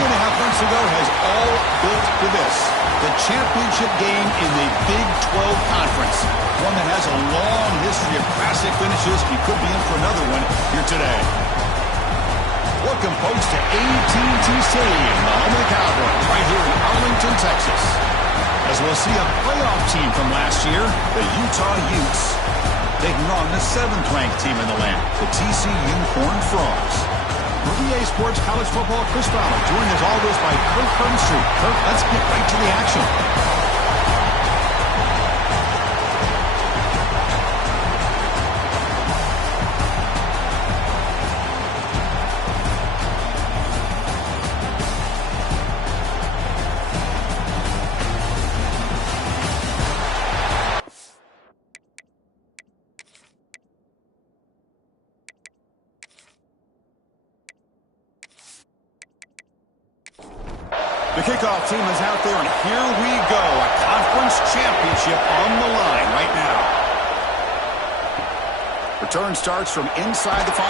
2.5 months ago has all built to this. The championship game in the Big 12 Conference. One that has a long history of classic finishes. You could be in for another one here today. Welcome, folks, to AT&T Stadium, the home of the Cowboys, right here in Arlington, Texas. As we'll see a playoff team from last year, the Utah Utes, taking on the 7th-ranked team in the land, the TCU Horned Frogs. For EA Sports College Football, Chris Fowler, joined as always by Kirk Burnstreet. Kirk, let's get right to the action. The kickoff team is out there, and here we go. A conference championship on the line right now. Return starts from inside the 5.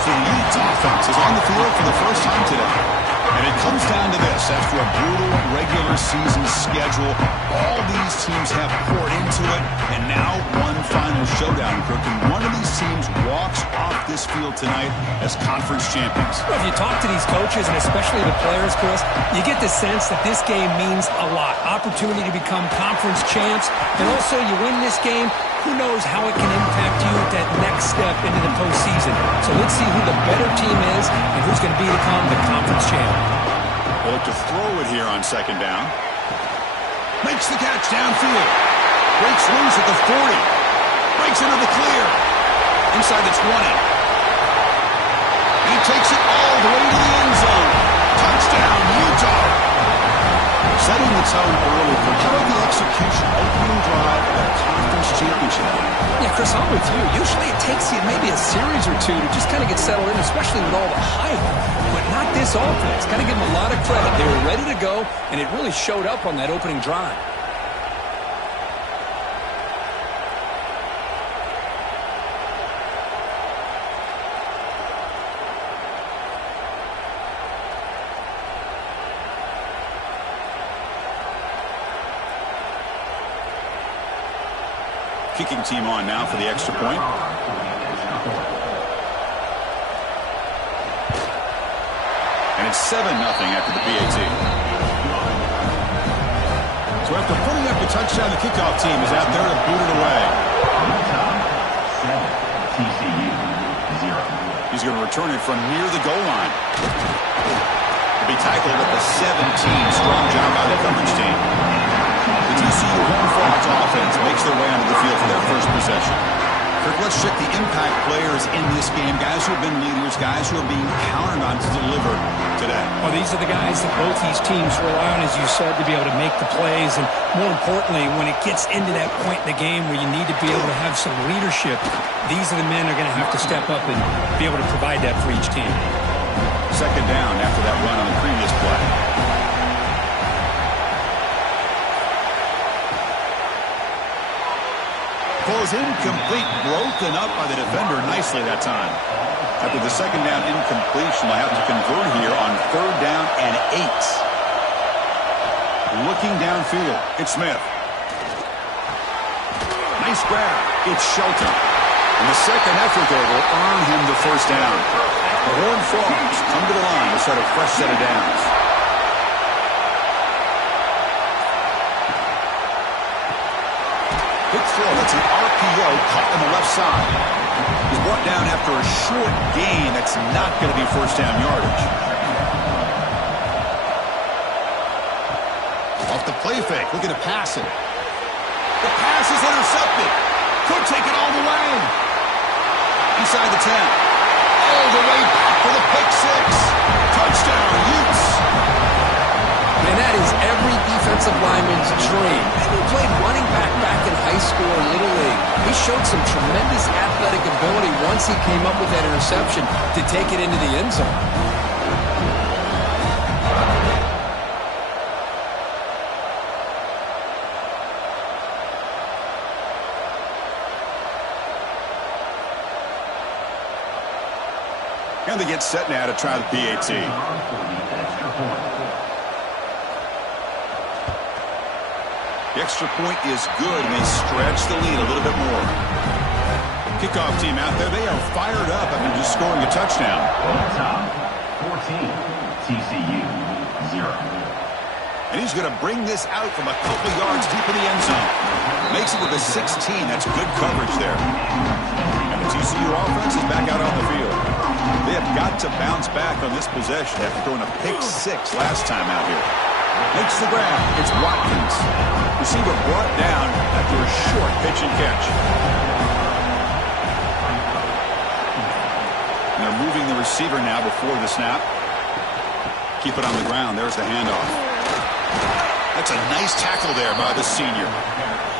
So the Utes offense is on the field for the first time today. And it comes down to this. After a brutal regular season schedule, all these teams have poured into it, and now one final showdown, Kirk. And one of these teams walks off this field tonight as conference champions. Well, if you talk to these coaches, and especially the players, Chris, you get the sense that this game means a lot. Opportunity to become conference champs, and also you win this game, who knows how it can impact you at that next step into the postseason. So let's see who the better team is and who's going to become the conference champ. They'll look to throw it here on 2nd down. Makes the catch downfield. Breaks loose at the 40. Breaks into the clear. Inside the 20. He takes it all the way to the end zone. Touchdown, Utah. Setting the tone early for the execution, opening drive of a conference championship. Yeah, Chris, I'm with you. Usually it takes you maybe a series or two to just kind of get settled in, especially with all the hype. But not this offense. Got to give them a lot of credit. They were ready to go, and it really showed up on that opening drive. Kicking team on now for the extra point. And it's 7-0 after the PAT. So after putting up the touchdown, the kickoff team is out there to boot it away. TCU 0. He's going to return it from near the goal line. To be tackled at the 17. Strong job by the coverage team. The TCU Horned Frogs offense makes their way onto the field for their first possession. Kirk, let's check the impact players in this game. Guys who have been leaders, guys who are being counted on to deliver today. Well, these are the guys that both these teams rely on, as you said, to be able to make the plays. And more importantly, when it gets into that point in the game where you need to be able to have some leadership, these are the men that are going to have to step up and be able to provide that for each team. 2nd down after that run on the previous play. Throws incomplete, broken up by the defender nicely that time. After the 2nd down incompletion, they'll have to convert here on 3rd down and 8. Looking downfield, it's Smith. Nice grab. It's Shelton. And the second effort there will earn him the 1st down. The Horned Frogs come to the line to set a fresh set of downs. Big throw. That's an RPO caught on the left side. He's brought down after a short gain. That's not going to be 1st down yardage. Off the play fake. Looking to pass it. The pass is intercepted. Could take it all the way. Inside the 10. All the way back for the pick 6. Touchdown, Utes. And that is every defensive lineman's dream. And he played running back in high school or Little League. He showed some tremendous athletic ability once he came up with that interception to take it into the end zone. And they get set now to try the PAT. The extra point is good, and they stretch the lead a little bit more. Kickoff team out there, they are fired up after just scoring a touchdown. On top, 14, TCU 0. And he's going to bring this out from a couple yards deep in the end zone. Makes it to the 16. That's good coverage there. And the TCU offense is back out on the field. They have got to bounce back on this possession after throwing a pick 6 last time out here. Makes the grab. It's Watkins. Receiver brought down after a short pitch and catch. And they're moving the receiver now before the snap. Keep it on the ground. There's the handoff. That's a nice tackle there by the senior.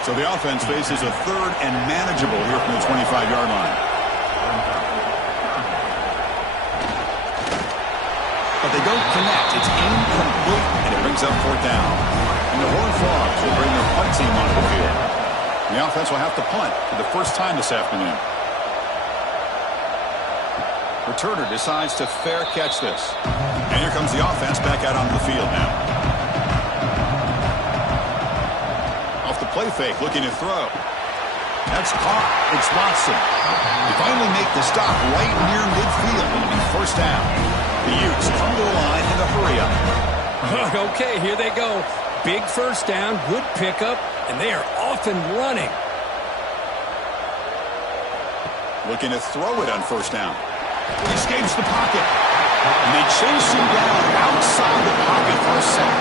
So the offense faces a third and manageable here from the 25-yard line. But they don't connect. It's incomplete, and it brings up fourth down. And the Horned Frogs will bring their punt team onto the field. The offense will have to punt for the first time this afternoon. Returner decides to fair catch this. And here comes the offense back out onto the field now. Off the play fake, looking to throw. That's caught. It's Watson. They finally make the stop right near midfield. It'll be first down. The Utes come to the line in a hurry up. Okay, here they go. Big first down, good pickup, and they are off and running. Looking to throw it on first down. He escapes the pocket. And they chase him down outside the pocket for a sack.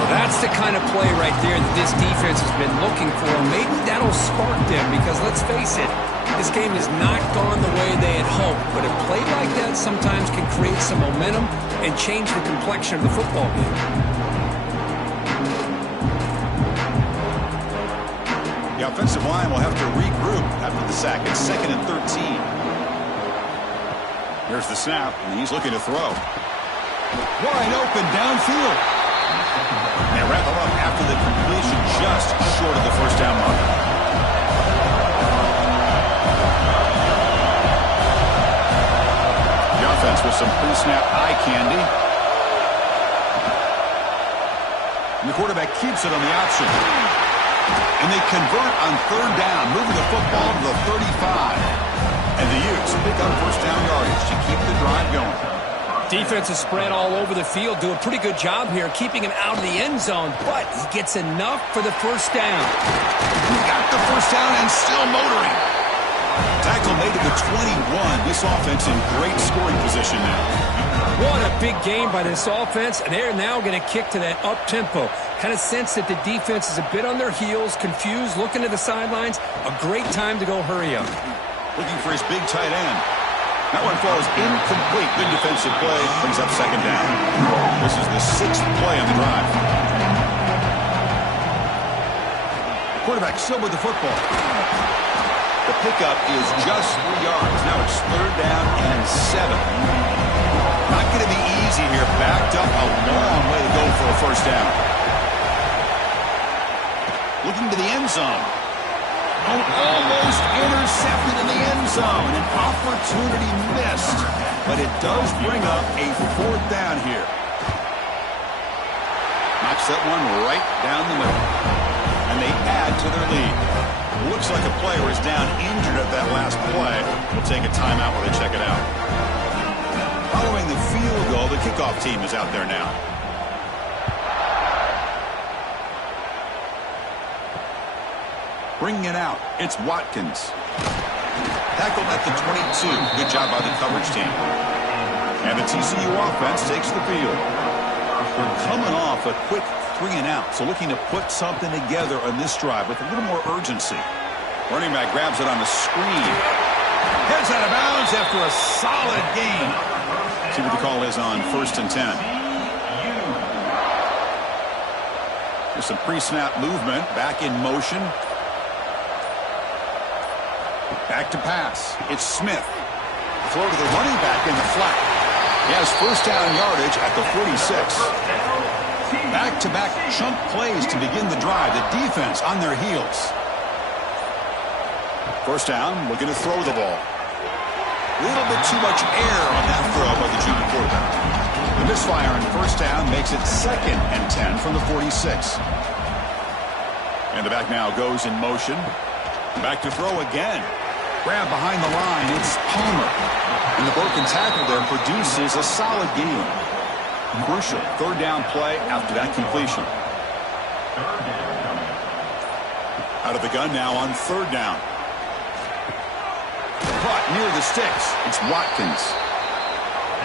Well, that's the kind of play right there that this defense has been looking for. Maybe that'll spark them because, let's face it, this game has not gone the way they had hoped. But a play like that sometimes can create some momentum and change the complexion of the football game. The offensive line will have to regroup after the sack. It's 2nd and 13. Here's the snap, and he's looking to throw. Wide open downfield. They wrap him up after the completion just short of the first down mark. The offense with some pre-snap eye candy. And the quarterback keeps it on the option. And they convert on third down, moving the football to the 35. And the Utes pick up first down yardage to keep the drive going. Defense is spread all over the field, do a pretty good job here keeping him out of the end zone, but he gets enough for the first down. He got the first down and still motoring. Tackle made to the 21. This offense in great scoring position now. What a big game by this offense, and they're now going to kick to that up-tempo. Kind of sense that the defense is a bit on their heels, confused, looking to the sidelines. A great time to go hurry up. Looking for his big tight end. That one falls incomplete. Good defensive play. Brings up second down. This is the 6th play on the drive. Quarterback still with the football. The pickup is just 3 yards. Now it's third down and 7. Not going to be easy here. Backed up a long way to go for a first down. Looking to the end zone. Oh, almost intercepted in the end zone. An opportunity missed. But it does bring up a fourth down here. Knocks that one right down the middle. And they add to their lead. Looks like a player is down injured at that last play. We'll take a timeout while they check it out. Following the field goal, the kickoff team is out there now. Bringing it out, it's Watkins. Tackled at the 22. Good job by the coverage team. And the TCU offense takes the field. They're coming off a quick 3-and-out, so looking to put something together on this drive with a little more urgency. Running back grabs it on the screen. Heads out of bounds after a solid gain. See what the call is on 1st and 10. There's some pre-snap movement, back in motion. Back to pass. It's Smith. Throw to the running back in the flat. He has first down yardage at the 46. Back-to-back chunk plays to begin the drive. The defense on their heels. First down, looking to throw the ball. Little bit too much air on that throw by the junior quarterback. The misfire on first down makes it 2nd and 10 from the 46. And the back now goes in motion. Back to throw again. Grab behind the line. It's Palmer. And the broken tackle there produces a solid gain. Crucial 3rd down play after that completion. Out of the gun now on 3rd down. Caught near the sticks. It's Watkins.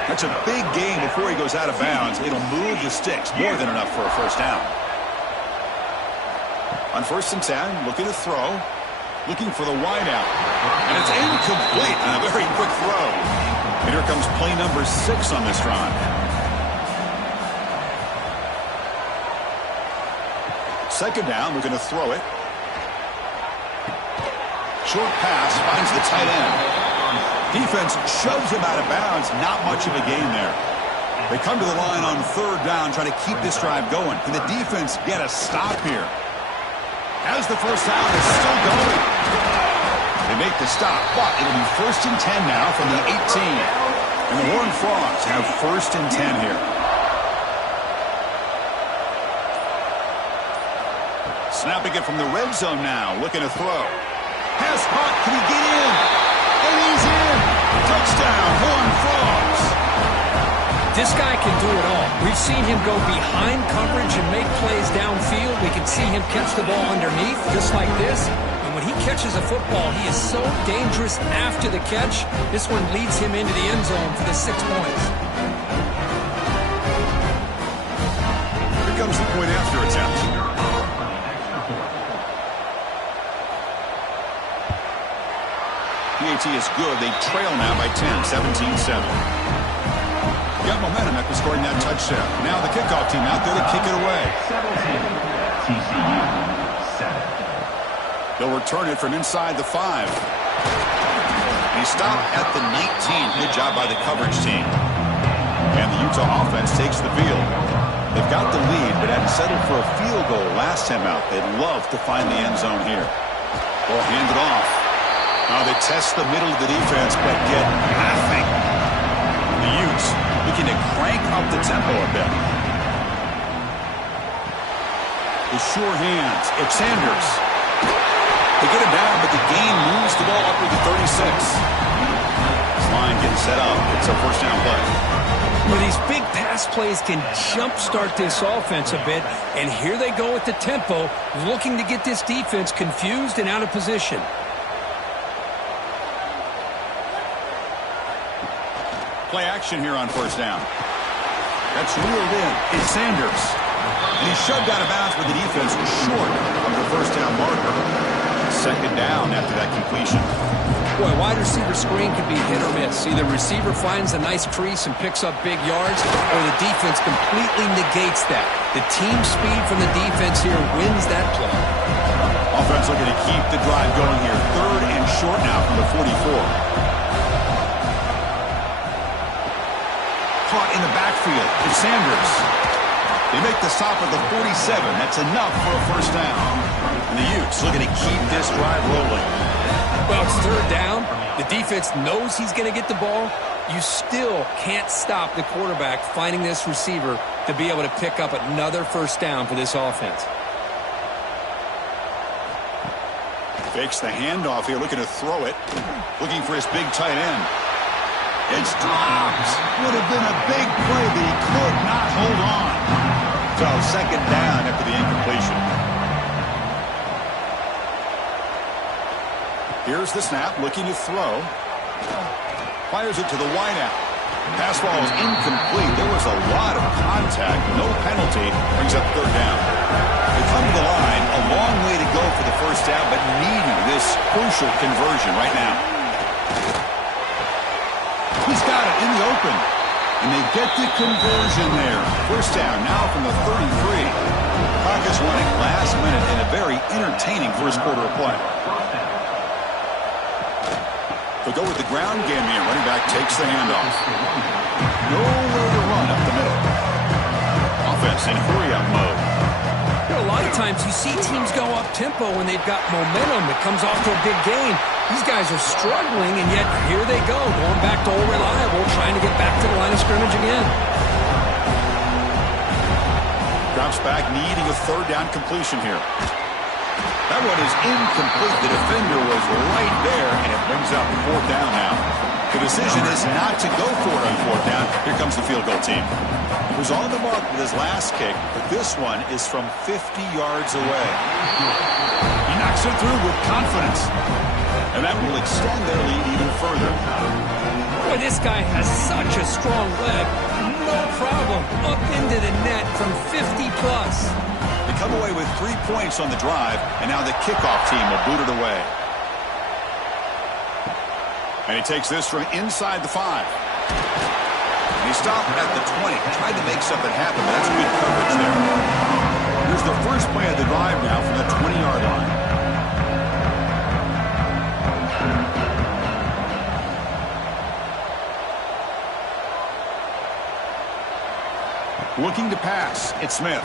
That's a big gain before he goes out of bounds. It'll move the sticks more than enough for a 1st down. On 1st and 10, looking to throw. Looking for the wideout. And it's incomplete on a very quick throw. And here comes play number 6 on this drive. 2nd down, we're going to throw it. Short pass finds the tight end. Defense shoves him out of bounds. Not much of a gain there. They come to the line on 3rd down, trying to keep this drive going. Can the defense get a stop here? As the 1st down is still going. They make the stop, but it'll be 1st and 10 now from the 18. And the Horned Frogs have 1st and 10 here. Snapping it from the red zone now, looking to throw. Pass caught, can he get in? And he's in! Touchdown, Horned Frogs! This guy can do it all. We've seen him go behind coverage and make plays downfield. We can see him catch the ball underneath, just like this. And when he catches a football, he is so dangerous after the catch. This one leads him into the end zone for the 6 points. Here comes the point after attempt. PAT is good. They trail now by 10, 17-7. Got momentum after scoring that touchdown. Now the kickoff team out there to kick it away. 17, TCU 7. They'll return it from inside the 5. He stopped at the 19. Good job by the coverage team. And the Utah offense takes the field. They've got the lead, but hadn't settled for a field goal last time out. They'd love to find the end zone here. Ball handed off. Now they test the middle of the defense, but get nothing. The Utes looking to crank up the tempo a bit. The sure hands. It's Sanders. They get him down, but the gain moves the ball upward to 36. This line getting set up. It's a 1st down play. Well, these big pass plays can jumpstart this offense a bit, and here they go at the tempo, looking to get this defense confused and out of position. Play action here on 1st down. That's reeled in. It's Sanders. And he's shoved out of bounds, but the defense was short of the 1st down marker. 2nd down after that completion. Boy, wide receiver screen can be hit or miss. Either receiver finds a nice crease and picks up big yards, or the defense completely negates that. The team speed from the defense here wins that play. Offense looking to keep the drive going here. 3rd and short now from the 44. Caught in the backfield. It's Sanders. They make the stop at the 47. That's enough for a 1st down. And the Utes looking to keep this drive rolling. Well, it's 3rd down. The defense knows he's going to get the ball. You still can't stop the quarterback finding this receiver to be able to pick up another 1st down for this offense. Fakes the handoff here, looking to throw it. Looking for his big tight end. It's dropped. Would have been a big play, but he could not hold on. So 2nd down after the incompletion. Here's the snap, looking to throw. Fires it to the wideout. Pass ball is incomplete. There was a lot of contact. No penalty. Brings up 3rd down. They come to the line. A long way to go for the 1st down, but needing this crucial conversion right now. He's got it in the open. And they get the conversion there. 1st down now from the 33. Clock is running last minute in a very entertaining 1st quarter of play. They'll go with the ground game here. Running back takes the handoff. Nowhere to run up the middle. Offense in hurry-up mode. You know, a lot of times you see teams go up-tempo when they've got momentum. It comes off to a big gain. These guys are struggling, and yet here they go, going back to old reliable, trying to get back to the line of scrimmage again. Drops back, needing a third down completion here. That one is incomplete. The defender was right there, and it brings up fourth down now. The decision is not to go for it on fourth down. Here comes the field goal team. He was on the mark with his last kick, but this one is from 50 yards away. He knocks it through with confidence, and that will extend their lead even further. Boy, this guy has such a strong leg. No problem. Up into the net from 50-plus. They come away with 3 points on the drive, and now the kickoff team will boot it away. And he takes this from inside the 5. And he stopped at the 20. Tried to make something happen, but that's good coverage there. Here's the first play of the drive now from the 20-yard line. Looking to pass, it's Smith.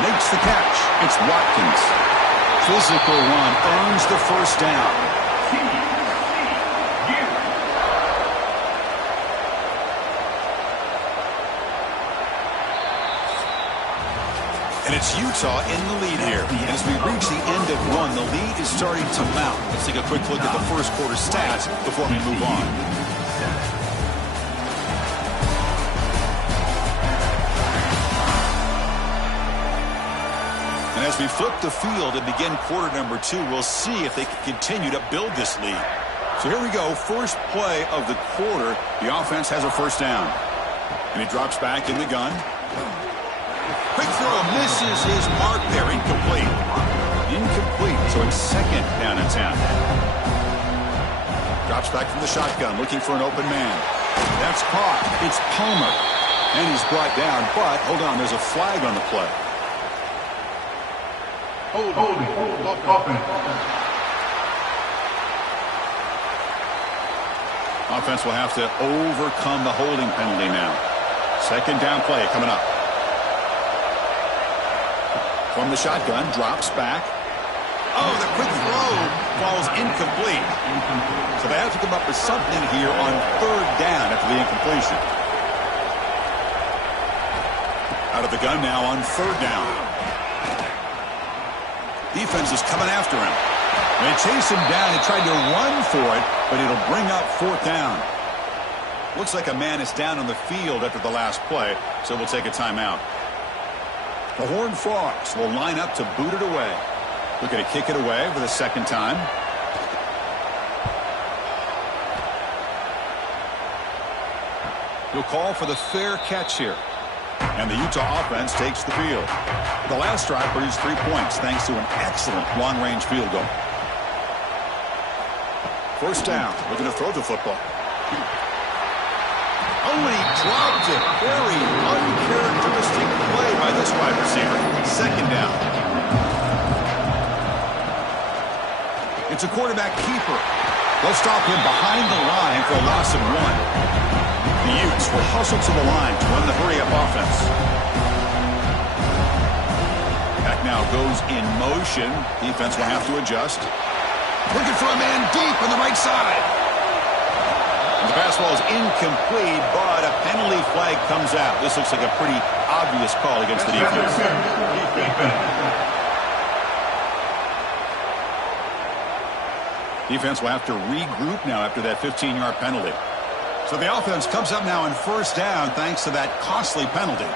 Makes the catch, it's Watkins. Physical run, earns the first down. And it's Utah in the lead here. And as we reach the end of one, the lead is starting to mount. Let's take a quick look at the first quarter stats before we move on. And as we flip the field and begin quarter number 2, we'll see if they can continue to build this lead. So here we go, first play of the quarter. The offense has a first down. And he drops back in the gun. Quick throw, misses his mark there, incomplete. Incomplete, so it's second down and 10. Drops back from the shotgun, looking for an open man. That's caught, it's Palmer. And he's brought down, but hold on, there's a flag on the play. Holding. Offense will have to overcome the holding penalty now. Second down play coming up. From the shotgun, drops back. Oh, the quick throw falls incomplete. So they have to come up with something here on third down after the incompletion. Out of the gun now on third down. Defense is coming after him. They chase him down and tried to run for it, but it'll bring up fourth down. Looks like a man is down on the field after the last play, so we'll take a timeout. The Horned Frogs will line up to boot it away. Looking to kick it away for the second time. He'll call for the fair catch here. And the Utah offense takes the field. The last drive produced 3 points thanks to an excellent long-range field goal. First down, looking to throw the football. Oh, and he dropped it. Very uncharacteristic play by this wide receiver. Second down. It's a quarterback keeper. They'll stop him behind the line for a loss of 1. The Utes will hustle to the line to run the hurry-up offense. Back now goes in motion. Defense will have to adjust. Looking for a man deep on the right side. And the pass ball is incomplete, but a penalty flag comes out. This looks like a pretty obvious call against the defense. Defense will have to regroup now after that 15-yard penalty. So the offense comes up now on first down thanks to that costly penalty.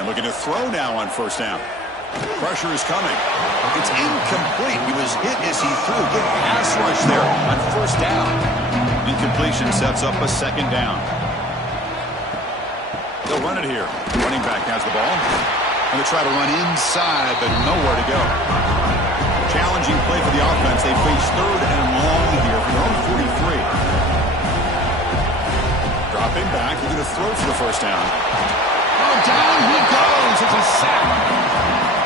And looking to throw now on first down. Pressure is coming. It's incomplete. He was hit as he threw. Good pass rush there on first down. Incompletion sets up a second down. They'll run it here. Running back has the ball. And they try to run inside, but nowhere to go. Challenging play for the offense. They face third and long here from their own 43. Dropping back, looking to throw for the first down. Oh, down he goes. It's a sack.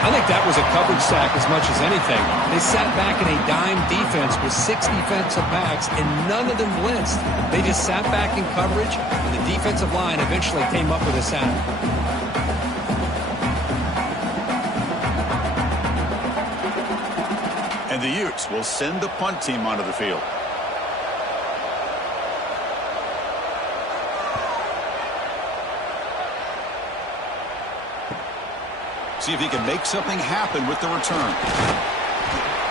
I think that was a coverage sack as much as anything. They sat back in a dime defense with 6 defensive backs, and none of them blitzed. They just sat back in coverage, and the defensive line eventually came up with a sack. And the Utes will send the punt team onto the field. See if he can make something happen with the return.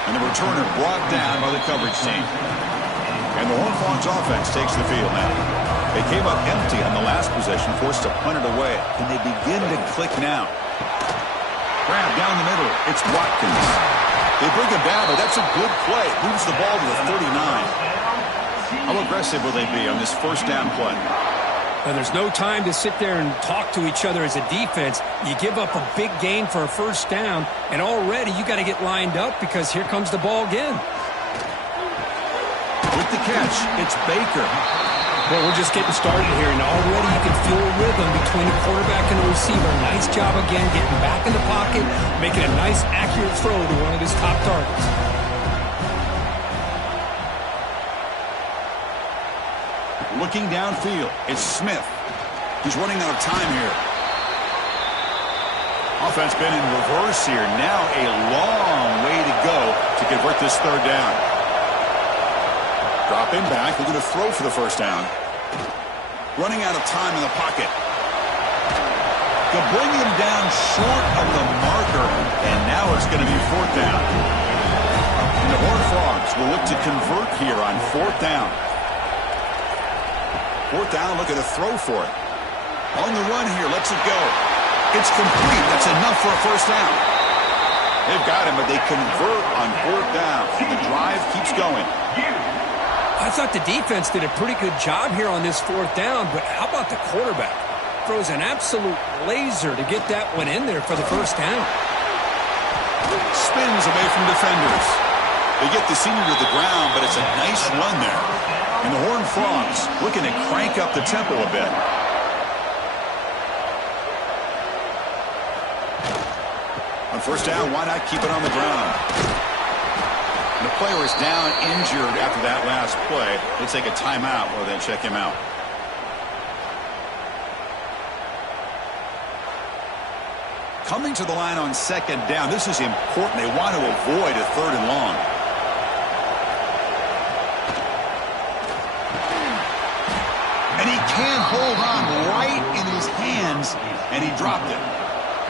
And the returner brought down by the coverage team. And the Horned Frogs offense takes the field now. They came up empty on the last possession, forced to punt it away. And they begin to click now. Grab down the middle. It's Watkins. They bring him down, but that's a good play. Moves the ball to the 39. How aggressive will they be on this first down play? Now, there's no time to sit there and talk to each other as a defense. You give up a big gain for a first down, and already you got to get lined up because here comes the ball again. With the catch, it's Baker. Well, we're just getting started here, and already you can feel a rhythm between the quarterback and the receiver. Nice job again getting back in the pocket, making a nice, accurate throw to one of his top targets. Looking downfield, it's Smith. He's running out of time here. Offense been in reverse here. Now a long way to go to convert this third down. Dropping back, looking to throw for the first down. Running out of time in the pocket. They'll bring him down short of the marker, and now it's going to be fourth down. And the Horned Frogs will look to convert here on fourth down. Fourth down, looking to throw for it. On the run here, lets it go. It's complete. That's enough for a first down. They've got him, but they convert on fourth down. And the drive keeps going. I thought the defense did a pretty good job here on this fourth down, but how about the quarterback? Throws an absolute laser to get that one in there for the first down. Spins away from defenders. They get the senior to the ground, but it's a nice run there. And the Horned Frogs looking to crank up the tempo a bit. On first down, why not keep it on the ground? And the player is down injured after that last play. They take a timeout or they check him out. Coming to the line on second down. This is important. They want to avoid a third and long. And he can't hold on right in his hands, and he dropped it.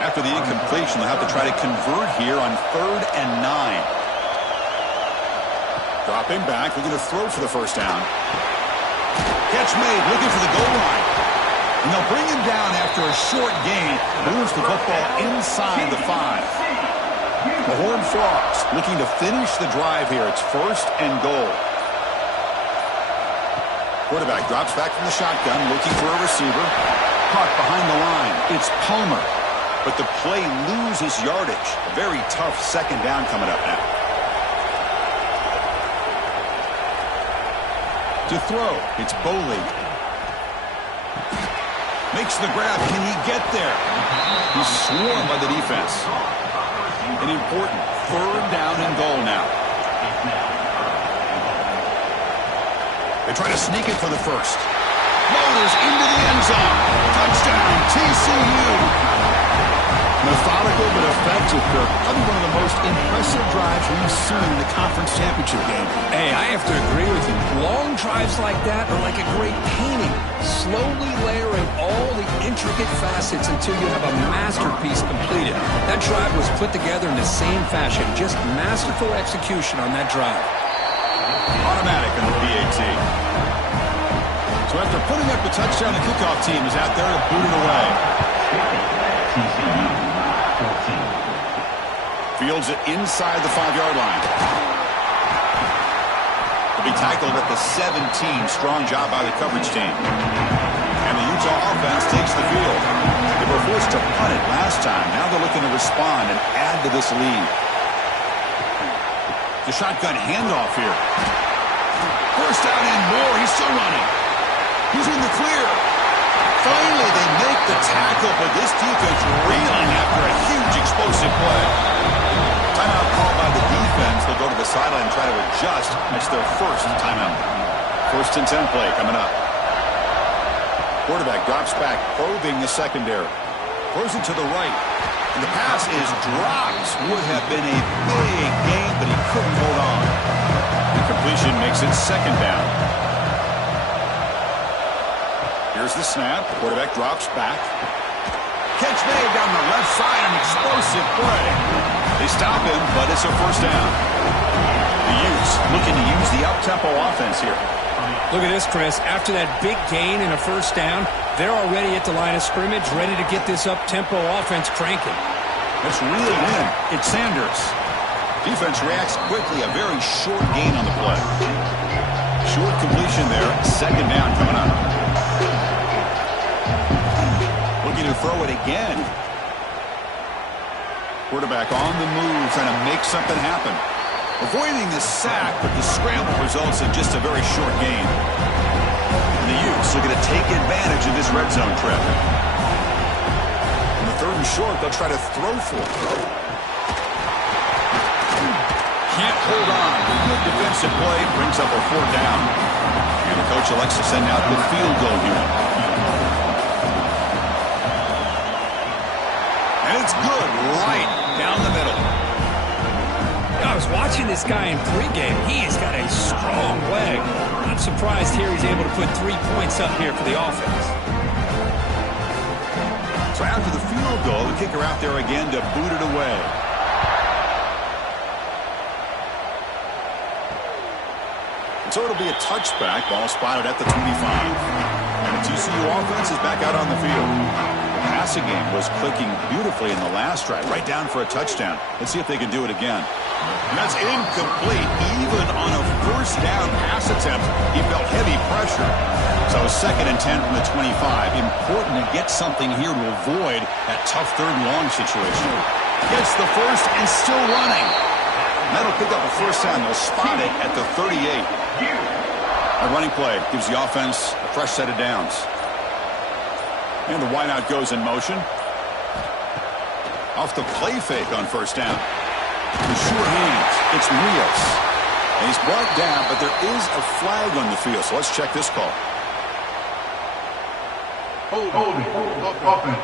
After the incompletion, they'll have to try to convert here on 3rd and 9. Dropping back, looking to throw for the first down. Catch made, looking for the goal line. And they'll bring him down after a short gain. Moves the football inside the 5. The Horned Frogs looking to finish the drive here. It's 1st and goal. Quarterback drops back from the shotgun, looking for a receiver. Caught behind the line. It's Palmer. But the play loses yardage. A very tough second down coming up now. To throw, it's Boley. Makes the grab. Can he get there? He's swarmed by the defense. An important 3rd down and goal now. They try to sneak it for the first. Motors into the end zone. Touchdown, TCU. Methodical but effective, Kirk. Probably one of the most impressive drives we've seen in the conference championship game. Hey, I have to agree with you. Long drives like that are like a great painting. Slowly layering all the intricate facets until you have a masterpiece completed. That drive was put together in the same fashion. Just masterful execution on that drive. Automatic on the PAT. So after putting up the touchdown, the kickoff team is out there to boot it away. TCU 14. Fields it inside the 5-yard line. Will be tackled at the 17. Strong job by the coverage team. And the Utah offense takes the field. They were forced to punt it last time. Now they're looking to respond and add to this lead. The shotgun handoff here. First down and more. He's still running. He's in the clear. Finally, they make the tackle, but this defense reeling after a huge explosive play. Timeout called by the defense. They'll go to the sideline and try to adjust. It's their first timeout. 1st and 10 play coming up. Quarterback drops back, probing the secondary. Throws it to the right. And the pass is dropped. Would have been a big gain, but he couldn't hold on. The completion makes it second down. Here's the snap. Quarterback drops back. Catch made down the left side. An explosive play. They stop him, but it's a first down. The Utes looking to use the up-tempo offense here. Look at this, Chris. After that big gain and a first down, they're already at the line of scrimmage, ready to get this up-tempo offense cranking. Let's reel it in. It's Sanders. Defense reacts quickly. A very short gain on the play. Short completion there. Second down coming up. Looking to throw it again. Quarterback on the move, trying to make something happen. Avoiding the sack, but the scramble results in just a very short gain. The Utes looking to take advantage of this red zone trip. In the third and short, they'll try to throw for it. Can't hold on. Good defensive play brings up a fourth down. And the coach elects to send out the field goal unit. And it's good right down the middle. I was watching this guy in pregame. He has got a strong leg. I'm surprised here he's able to put 3 points up here for the offense. So after the field goal, the kicker out there again to boot it away. And so it'll be a touchback. Ball spotted at the 25. And the TCU offense is back out on the field. The passing game was clicking beautifully in the last drive, right down for a touchdown. Let's see if they can do it again. And that's incomplete. Even on a first down pass attempt, he felt heavy pressure. So second and 10 from the 25. Important to get something here to avoid that tough third and long situation. Gets the first and still running. That'll pick up a first down. They'll spot it at the 38. A running play gives the offense a fresh set of downs. And the wideout goes in motion. Off the play fake on first down. The short hands. It's Rios. And he's brought down, but there is a flag on the field. So let's check this call. Holding. Offense.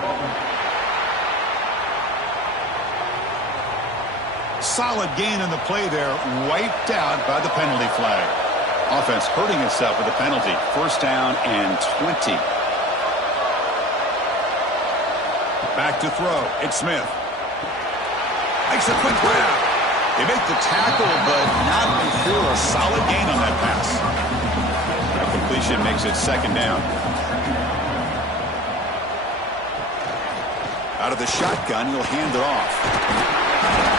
Solid gain on the play there. Wiped out by the penalty flag. Offense hurting itself with a penalty. First down and 20. Back to throw. It's Smith. Makes a quick grab. They make the tackle, but not before a solid gain on that pass. That completion makes it second down. Out of the shotgun, he'll hand it off.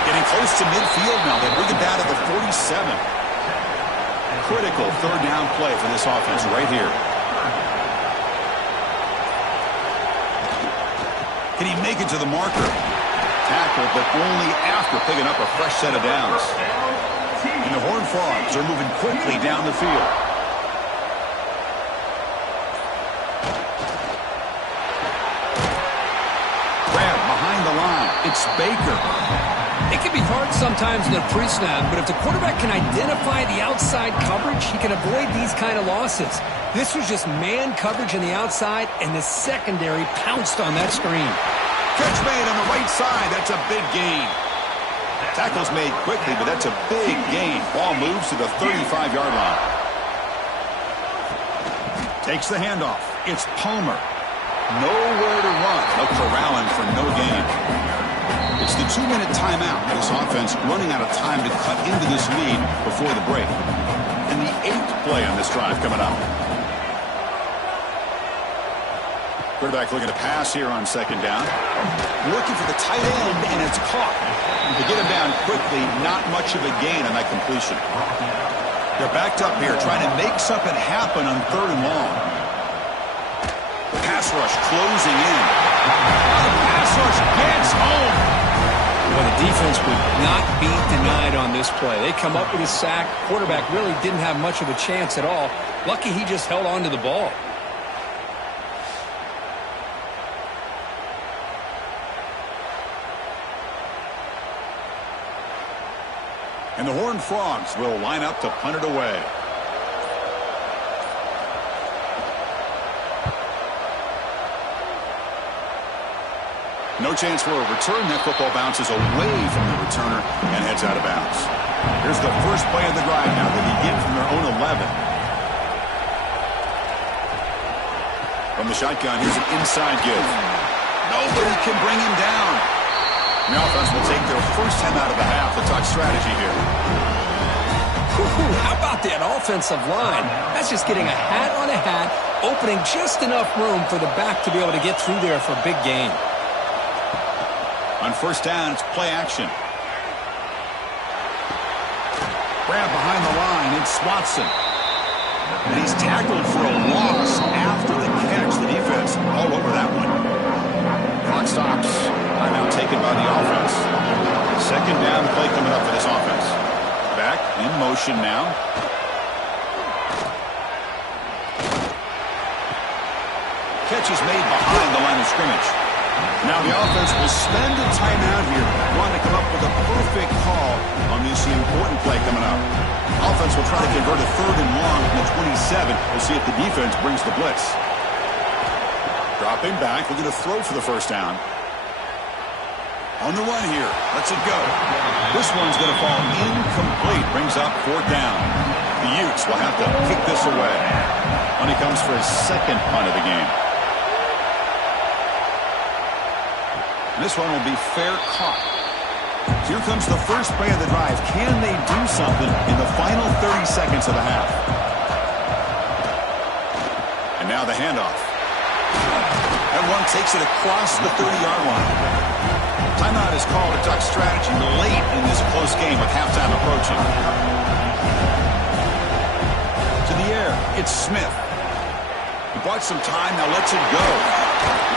Getting close to midfield now. They bring it down to the 47. Critical third down play for this offense right here. Can he make it to the marker? Tackle, but only after picking up a fresh set of downs. And the Horned Frogs are moving quickly down the field. Grab behind the line. It's Baker. It can be hard sometimes in the pre-snap, but if the quarterback can identify the outside coverage, he can avoid these kind of losses. This was just man coverage on the outside, and the secondary pounced on that screen. Catch made on the right side. That's a big gain. Tackle's made quickly, but that's a big gain. Ball moves to the 35-yard line. Takes the handoff. It's Palmer. Nowhere to run. They'll corral him for no gain. It's the 2-minute timeout. This offense running out of time to cut into this lead before the break. And the 8th play on this drive coming up. Quarterback looking to pass here on second down. Looking for the tight end, and it's caught. To get him down quickly, not much of a gain on that completion. They're backed up here, trying to make something happen on third and long. Pass rush closing in. The pass rush gets home. Well, the defense would not be denied on this play. They come up with a sack. Quarterback really didn't have much of a chance at all. Lucky he just held on to the ball. And the Horned Frogs will line up to punt it away. No chance for a return. That football bounces away from the returner and heads out of bounds. Here's the first play of the drive now. They begin from their own 11. From the shotgun, here's an inside give. Nobody can bring him down. The offense will take their first time out of the half. The touch strategy here. How about that offensive line? That's just getting a hat on a hat, opening just enough room for the back to be able to get through there for a big gain. On first down, it's play action. Grab behind the line, it's Watson. And he's tackled for a loss after the catch. The defense all over that one. Clock stops. Timeout taken by the offense. Second down play coming up for this offense. Back in motion now. Catch is made behind the line of scrimmage. Now the offense will spend a timeout here, wanting to come up with a perfect call on this important play coming up. Offense will try to convert a third and long from the 27. We'll see if the defense brings the blitz. Dropping back, looking to throw for the first down. On the run here, lets it go. This one's going to fall incomplete, brings up fourth down. The Utes will have to kick this away. When he comes for his second punt of the game. This one will be fair caught. Here comes the first play of the drive. Can they do something in the final 30 seconds of the half? And now the handoff. That one takes it across the 30-yard line. Timeout is called a duck strategy late in this close game with halftime approaching. To the air, it's Smith. He bought some time, now lets it go.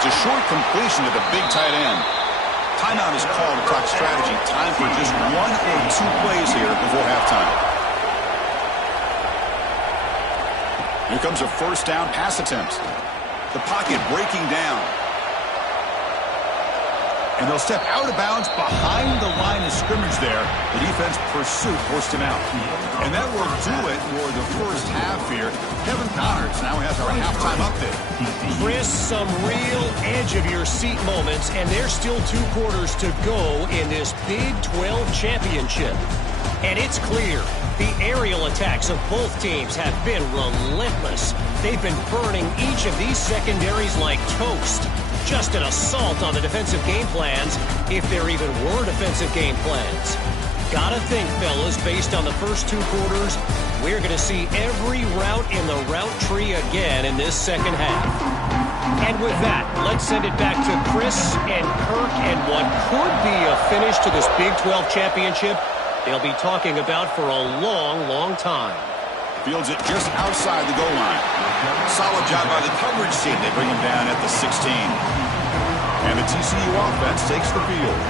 It's a short completion to the big tight end. Timeout is called a clock strategy. Time for just one or two plays here before halftime. Here comes a first down pass attempt. The pocket breaking down. And they'll step out of bounds behind the line of scrimmage there. The defense pursuit forced him out. And that will do it for the first half here. Kevin Connors now has our halftime update. Chris, some real edge-of-your-seat moments, and there's still 2 quarters to go in this Big 12 championship. And it's clear, the aerial attacks of both teams have been relentless. They've been burning each of these secondaries like toast. Just an assault on the defensive game plans, if there even were defensive game plans. Gotta think, fellas, based on the first 2 quarters, we're going to see every route in the route tree again in this second half. And with that, let's send it back to Chris and Kirk and what could be a finish to this Big 12 championship they'll be talking about for a long, long time. Fields it just outside the goal line. Solid job by the coverage team. They bring him down at the 16. And the TCU offense takes the field.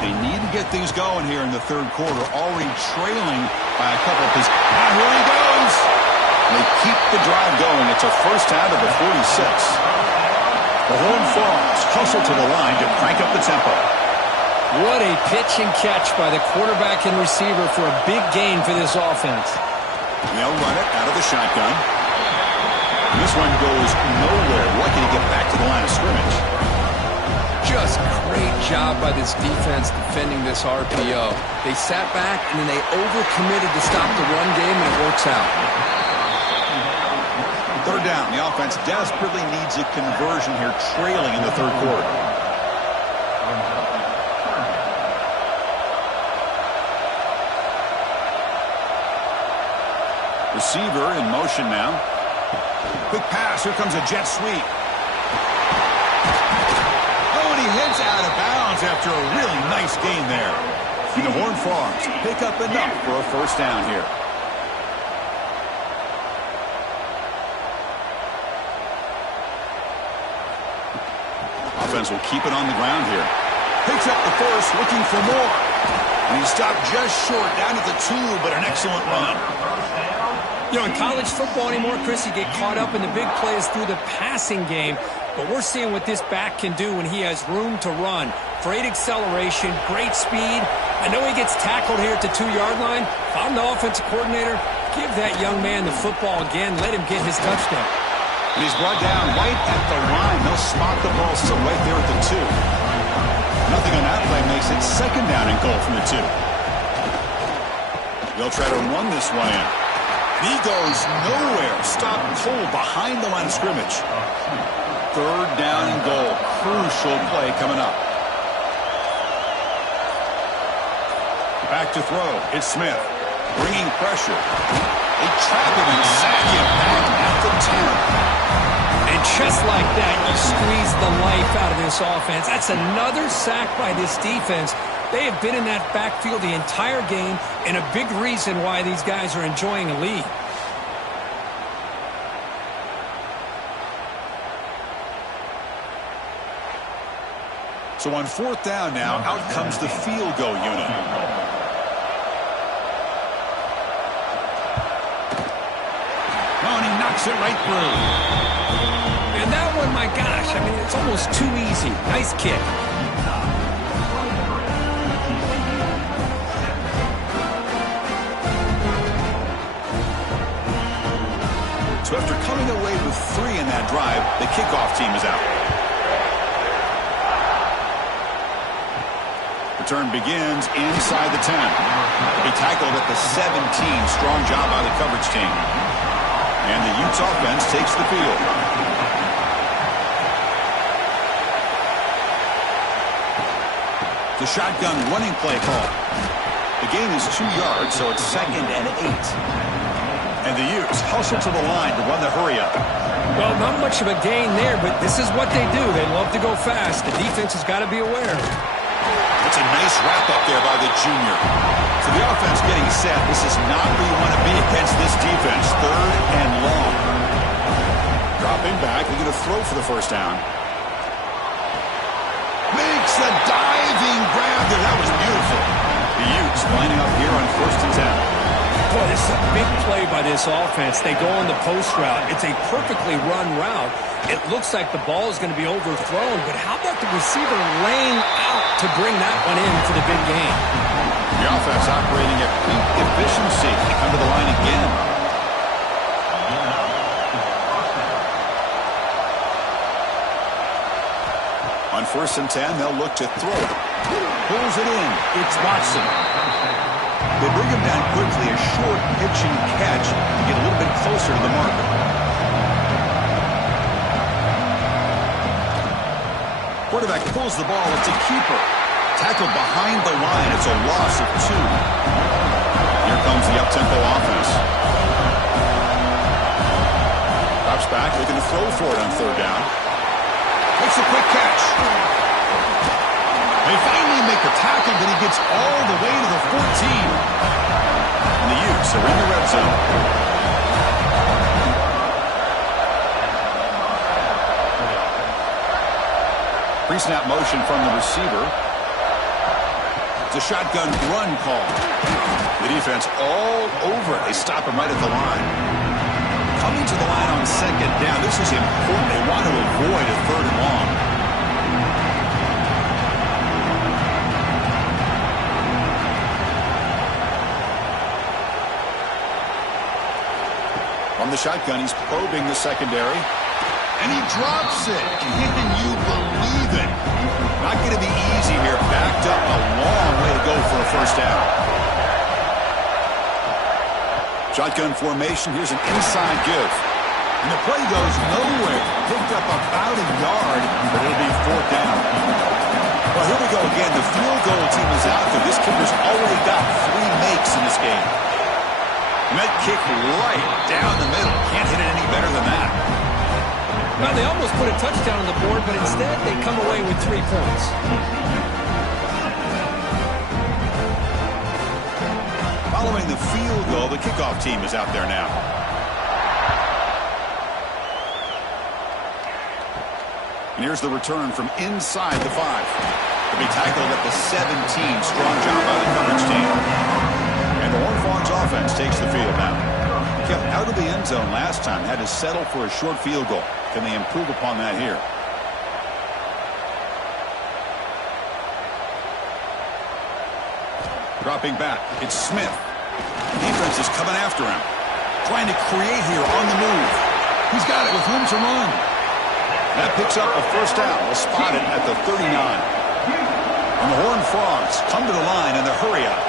They need to get things going here in the third quarter, already trailing by a couple of possessions. And here he goes. They keep the drive going. It's a first down to the 46. The Horned Frogs hustle to the line to crank up the tempo. What a pitch and catch by the quarterback and receiver for a big gain for this offense. They'll run it out of the shotgun. This one goes nowhere. Lucky to get back to the line of scrimmage. Just great job by this defense defending this RPO. They sat back and then they overcommitted to stop the run game, and it works out. Third down. The offense desperately needs a conversion here, trailing in the third quarter. Receiver in motion now. Quick pass. Here comes a jet sweep. Oh, and he heads out of bounds after a really nice gain there. And the Horned Frogs pick up enough for a first down here. Offense will keep it on the ground here. Picks up the first, looking for more. And he stopped just short, down at the 2, but an excellent run. You know, in college football anymore, Chris, you get caught up in the big plays through the passing game. But we're seeing what this back can do when he has room to run. Great acceleration, great speed. I know he gets tackled here at the 2-yard line. If I'm the offensive coordinator, give that young man the football again. Let him get his touchdown. And he's brought down right at the line. They'll spot the ball still right there at the 2. makes it second down and goal from the 2. They'll try to run this one in. He goes nowhere. Stop cold behind the line of scrimmage. Third down and goal. Crucial play coming up. Back to throw. It's Smith. Bringing pressure. They trap him and sack him back at the 10. And just like that, you squeeze the life out of this offense. That's another sack by this defense. They have been in that backfield the entire game, and a big reason why these guys are enjoying a lead. So on fourth down now, out comes the field goal unit. Oh, and he knocks it right through. And that one, my gosh, I mean, it's almost too easy. Nice kick. So after coming away with 3 in that drive, the kickoff team is out. Return begins inside the 10. He tackled at the 17. Strong job by the coverage team. And the Utes offense takes the field. The shotgun running play call. The gain is 2 yards, so it's second and 8. And the Utes hustle to the line to run the hurry-up. Well, not much of a gain there, but this is what they do. They love to go fast. The defense has got to be aware. That's a nice wrap-up there by the junior. So the offense getting set. This is not where you want to be against this defense. Third and long. Dropping back. They're going to throw for the first down. Makes a diving grab there. That was beautiful. The Utes lining up here on first and 10. Boy, this is a big play by this offense. They go on the post route. It's a perfectly run route. It looks like the ball is going to be overthrown, but how about the receiver laying out to bring that one in for the big game? The offense operating at peak efficiency. They come to the line again. On first and 10, they'll look to throw it. Pulls it in. It's Watson. They bring him down quickly, a short pitch and catch to get a little bit closer to the marker. Quarterback pulls the ball. It's a keeper. Tackled behind the line. It's a loss of 2. Here comes the up-tempo offense. Drops back, looking to throw for it on third down. Makes a quick catch. They finally make the tackle, but he gets all the way to the 14. And the Utes are in the red zone. Pre-snap motion from the receiver. It's a shotgun run call. The defense all over it. They stop him right at the line. Coming to the line on second down. This is important. They want to avoid a third and long. From the shotgun, he's probing the secondary. And he drops it. Can you believe it? Not going to be easy here. Backed up a long way to go for a first down. Shotgun formation. Here's an inside give. And the play goes nowhere. Picked up about a yard, but it'll be fourth down. Well, here we go again. The field goal team is out there. This kicker's already got 3 makes in this game. And that kick right down the middle. Can't hit it any better than that. Well, they almost put a touchdown on the board, but instead they come away with 3 points. Following the field goal, the kickoff team is out there now. And here's the return from inside the 5. To be tackled at the 17. Strong job by the coverage team. And the Horned Frogs offense takes the field now. Kept out of the end zone last time. Had to settle for a short field goal. Can they improve upon that here? Dropping back. It's Smith. Defense is coming after him. Trying to create here on the move. He's got it with room to run. That picks up a first down. We'll spot it at the 39. And the Horned Frogs come to the line in the hurry-up.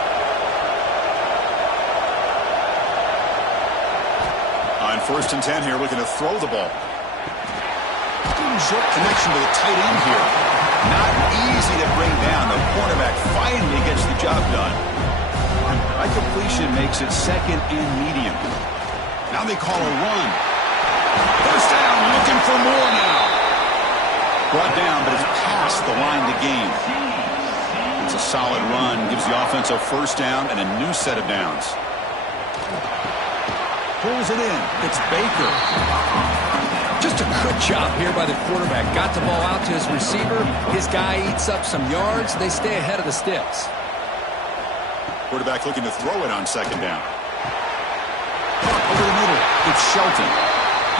On 1st and 10 here, looking to throw the ball. Short connection to the tight end here. Not easy to bring down. The cornerback finally gets the job done. High completion makes it 2nd and medium. Now they call a run. 1st down, looking for more now. Brought down, but it's past the line to gain. It's a solid run. Gives the offense a 1st down and a new set of downs. Pulls it in. It's Baker. Just a good job here by the quarterback. Got the ball out to his receiver. His guy eats up some yards. They stay ahead of the sticks. Quarterback looking to throw it on 2nd down. Over the middle. It's Shelton.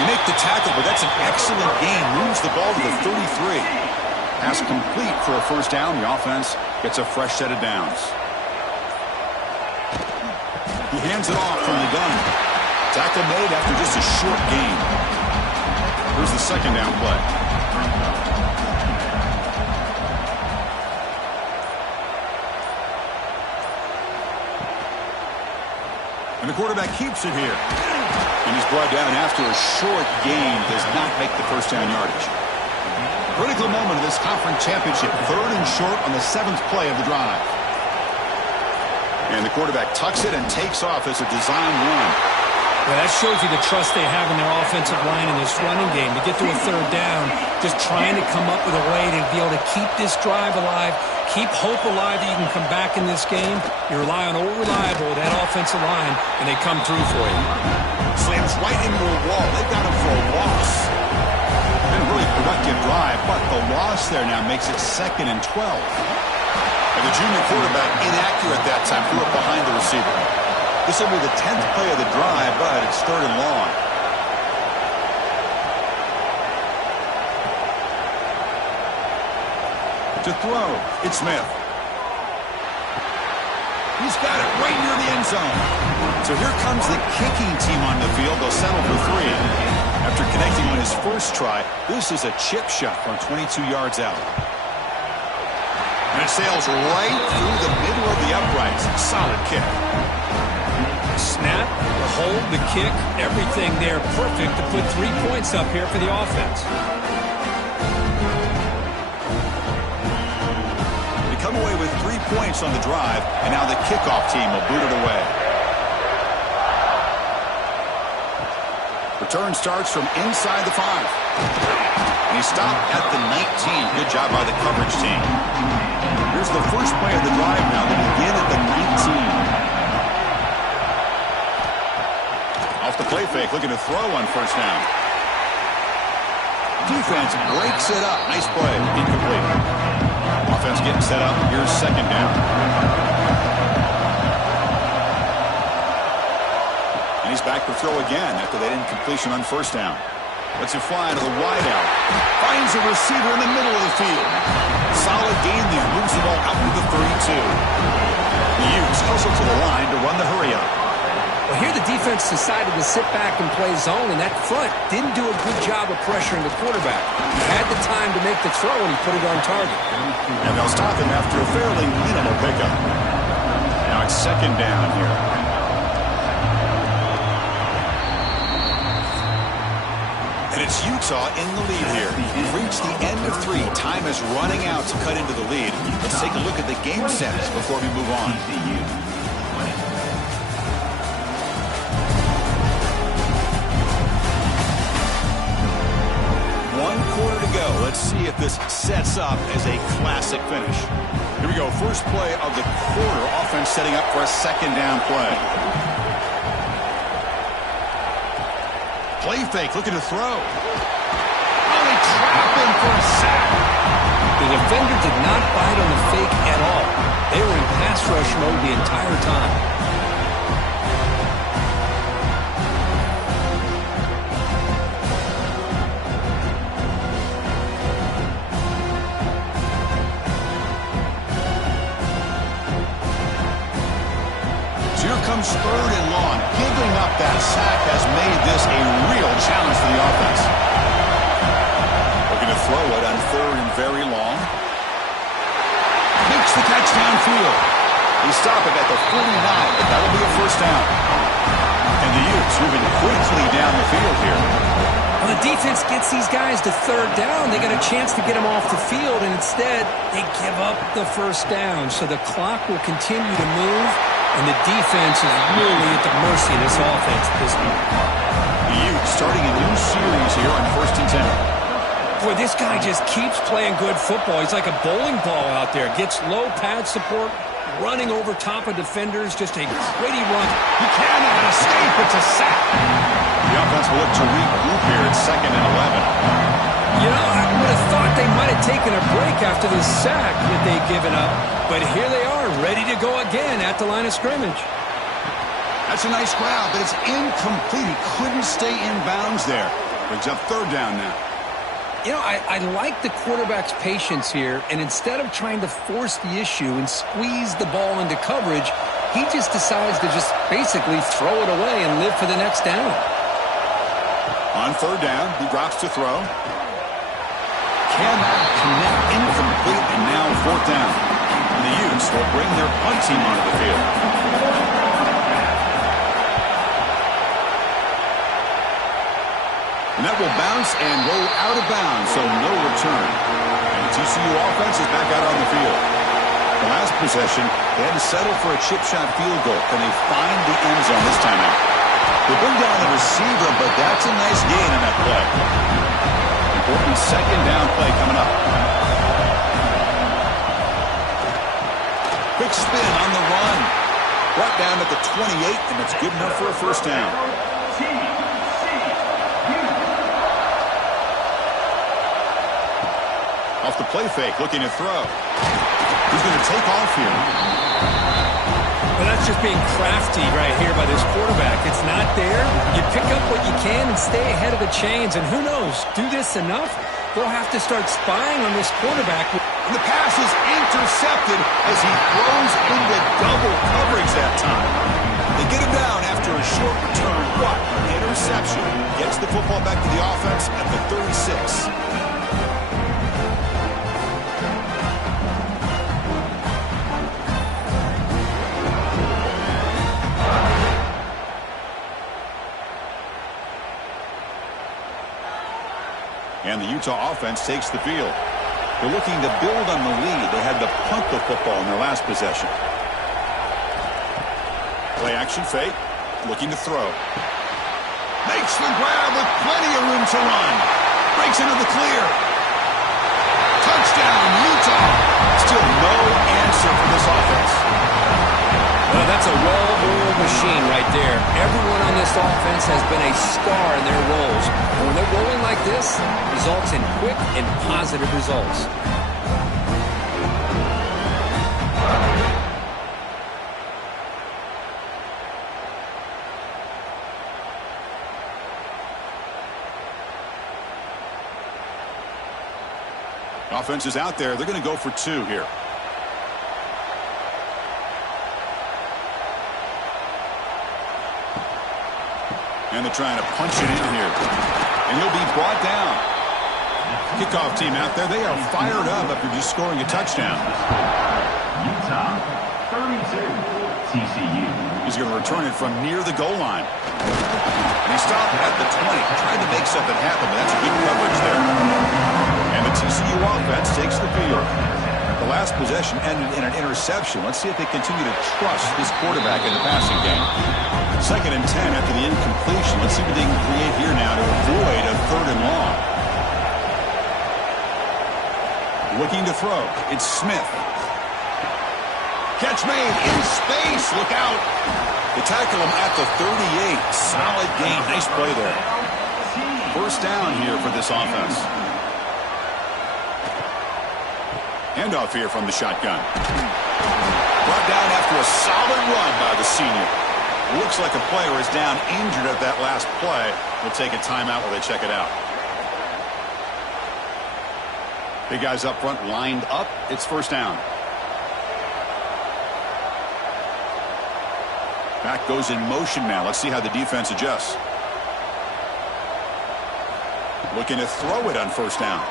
You make the tackle, but that's an excellent gain. Moves the ball to the 33. Pass complete for a 1st down. The offense gets a fresh set of downs. He hands it off from the gun. Tackle made after just a short gain. Here's the 2nd down play. And the quarterback keeps it here. And he's brought down after a short gain. Does not make the 1st down yardage. Critical moment of this conference championship. 3rd and short on the 7th play of the drive. And the quarterback tucks it and takes off as a design run. Well, that shows you the trust they have in their offensive line in this running game. To get to a 3rd down, just trying to come up with a way to be able to keep this drive alive, keep hope alive that you can come back in this game. You rely on old reliable, that offensive line, and they come through for you. Slams right into a wall. They got him for a loss. Been a really productive drive, but the loss there now makes it 2nd and 12. And the junior quarterback inaccurate that time. Threw it behind the receiver. This will be the 10th play of the drive, but it's 3rd and long. To throw, it's Smith. He's got it right near the end zone. So here comes the kicking team on the field. They'll settle for 3. After connecting on his 1st try, this is a chip shot from 22 yards out. And it sails right through the middle of the uprights. Solid kick. Snap, the hold, the kick, everything there perfect to put 3 points up here for the offense. They come away with 3 points on the drive, and now the kickoff team will boot it away. Return starts from inside the 5. And he stopped at the 19. Good job by the coverage team. Here's the first play of the drive now. They begin at the 19. Off the play fake, looking to throw on 1st down. Defense breaks it up. Nice play. Incomplete. Offense getting set up. Here's 2nd down. And he's back to throw again after that incompletion on 1st down. Lets it fly to the wideout. Finds a receiver in the middle of the field. Solid gain there. Moves the ball out to the 32. The Utes hustle to the line to run the hurry-up. Well, here the defense decided to sit back and play zone, and that front didn't do a good job of pressuring the quarterback. He had the time to make the throw, and he put it on target. And they'll stop him after a fairly minimal pickup. Now it's 2nd down here. And it's Utah in the lead here. We've reached the end of 3. Time is running out to cut into the lead. Let's take a look at the game sets before we move on. 1 quarter to go. Let's see if this sets up as a classic finish. Here we go. First play of the quarter. Offense setting up for a 2nd down play. Play fake, looking to throw. Oh, they trap him for a sack. The defender did not bite on the fake at all. They were in pass rush mode the entire time. Comes 3rd and long. Giving up that sack has made this a real challenge for the offense. Looking to throw it on 3rd and very long. Big field. They stop it at the 49, but that'll be a first down. And the Utes moving quickly down the field here. Well, the defense gets these guys to third down. They got a chance to get them off the field, and instead they give up the first down. So the clock will continue to move, and the defense is really at the mercy of this offense at this point. The Utes starting a new series here on 1st and 10. Boy, this guy just keeps playing good football. He's like a bowling ball out there. Gets low pad support, running over top of defenders. Just a gritty run. He cannot escape. It's a sack. The offense will look to regroup here at 2nd and 11. You know, I would have thought they might have taken a break after this sack that they'd given up. But here they are, ready to go again at the line of scrimmage. That's a nice grab, but it's incomplete. He couldn't stay in bounds there. Brings up 3rd down now. You know, I like the quarterback's patience here, and instead of trying to force the issue and squeeze the ball into coverage, he just decides to just basically throw it away and live for the next down. On 3rd down, he drops to throw. Cannot connect, incomplete, and now 4th down. And the Utes will bring their punt team onto the field. And that will bounce and roll out of bounds, so no return. And the TCU offense is back out on the field. The last possession, they had to settle for a chip shot field goal. Can they find the end zone this time out? They bring down the receiver, but that's a nice gain on that play. Important 2nd down play coming up. Quick spin on the run. Brought down at the 28, and it's good enough for a first down. Off the play fake, looking to throw. He's going to take off here. Well, that's just being crafty right here by this quarterback. It's not there. You pick up what you can and stay ahead of the chains. And who knows, do this enough, they'll have to start spying on this quarterback. And the pass is intercepted as he throws into double coverage that time. They get him down after a short return, but an interception gets the football back to the offense at the 36. And the Utah offense takes the field. They're looking to build on the lead. They had to punt the football in their last possession. Play action fake. Looking to throw. Makes the grab with plenty of room to run. Breaks into the clear. Touchdown, Utah. Still no answer for this offense. Well, that's a well-oiled machine right there. Everyone on this offense has been a star in their roles. And when they're rolling like this, results in quick and positive results. Offense is out there. They're going to go for 2 here. And they're trying to punch it in here. And he'll be brought down. Kickoff team out there. They are fired up after just scoring a touchdown. Utah, 32, TCU. He's going to return it from near the goal line. And he stopped at the 20. Trying to make something happen, but that's a good coverage there. And the TCU offense takes the field. The last possession ended in an interception. Let's see if they continue to trust this quarterback in the passing game. 2nd and 10 after the incompletion. Let's see what they can create here now to avoid a 3rd and long. Looking to throw. It's Smith. Catch made in space. Look out. They tackle him at the 38. Solid gain. Nice play there. First down here for this offense. Handoff here from the shotgun. Brought down after a solid run by the senior. Looks like a player is down injured at that last play. We'll take a timeout while they check it out. Big guys up front lined up. It's first down. Back goes in motion now. Let's see how the defense adjusts. Looking to throw it on first down.